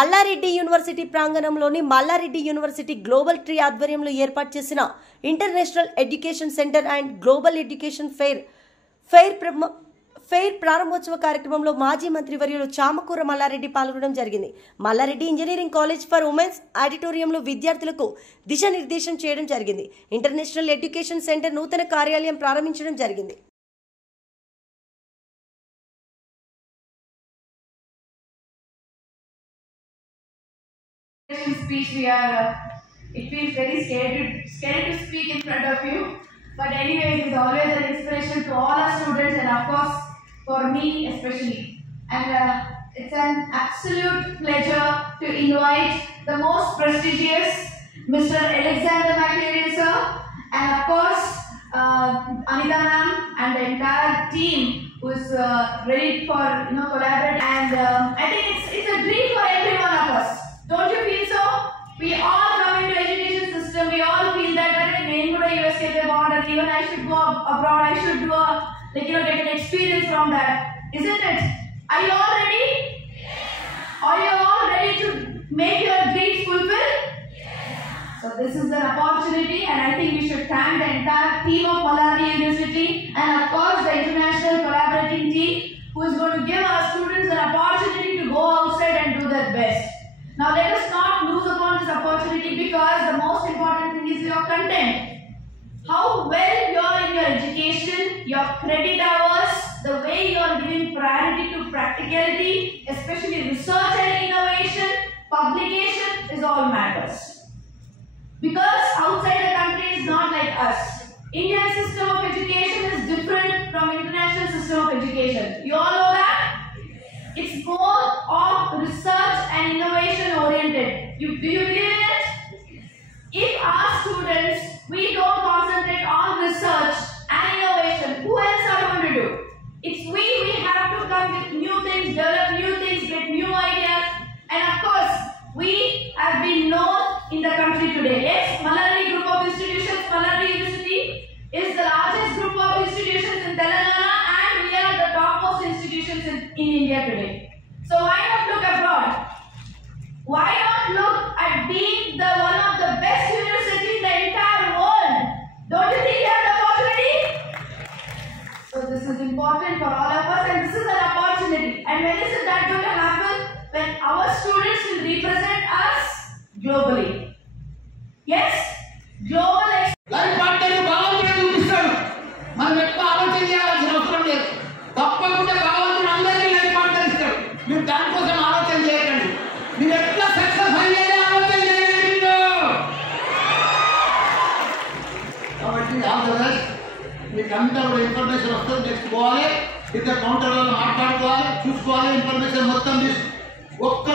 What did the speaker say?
Mallareddy university ప్రాంగణంలోని Mallareddy university global tree ఆధ్వర్యంలో ఏర్పాటు చేసిన international education center and global education fair ప్రారంభోత్సవ కార్యక్రమంలో మాజీ మంత్రి వర్యులు చామకూర మల్లారెడ్డి పాల్గొనడం జరిగింది. Mallareddy engineering college for womens ఆడిటోరియంలో విద్యార్థులకు దిశానిర్దేశం చేయడం జరిగింది. ఇంటర్నేషనల్ ఎడ్యుకేషన్ సెంటర్ నూతన కార్యాలయం ప్రారంభించడం జరిగింది. Speech we are it feels very scared to speak in front of you, but anyway it is always an inspiration to all our students and of course for me especially, and it's an absolute pleasure to invite the most prestigious Mr. Alexander McLaren sir, and of course Anita ma'am and the entire team who is ready for collaborate, and I think it's a dream for every one of us. Don't you feel so? We all come into education system. We all feel that main kuda US ke bond, and even I should go abroad. I should do get an experience from that, isn't it? Are you all ready? Are you all ready to make your dreams fulfill? So this is an opportunity, and I think we should thank the entire team of Mallari University, and of course the international collaborating team who is going to give our students an opportunity to go outside and do their best. Now let us not lose upon this opportunity, because the most important thing is your content. How well you are in your education, your credit hours, the way you are giving priority to practicality, especially research and innovation, publication is all matters. Because outside the country is not like us. Indian system of education is different from international system of education. You all know that? It's more of research and innovation oriented. Do you believe in it? If our students, we don't concentrate on research and innovation, who else are going to do? It's we have to come with new things, develop new things, get new ideas, and of course, we have been known in the country today. Yes, Mallari Group of Institutions, Mallari University is the largest group of institutions in Telangana, and we are the topmost institutions in India today. So why not look abroad? Why not look at being the one of the best universities in the entire world? Don't you think you have the opportunity? So this is important for all of us, and this is an opportunity. And when is it that going to happen? When our students will represent us globally. Yes? Global life partner భగవంతుడే చూపిస్తాడు. మనం ఎక్కువ ఆలోచన చేయాల్సిన అవసరం లేదు. తప్పకుండా భగవంతుడు అందరికీ లైఫ్ పార్ట్నర్ ఇస్తాడు. మీరు దానికోసం ఆలోచన చేయకండి. మీరు ఎట్లా సక్సెస్ అయ్యేది ఆలోచన చేయండి. కాబట్టి ఆల్ ది బెస్ట్. మీకు అంతా కూడా ఇన్ఫర్మేషన్ వస్తుంది. నెక్స్ట్ పోవాలి, ఇద్దరు కౌంటర్లలో మాట్లాడుకోవాలి, చూసుకోవాలి, ఇన్ఫర్మేషన్ మొత్తం ఒక్క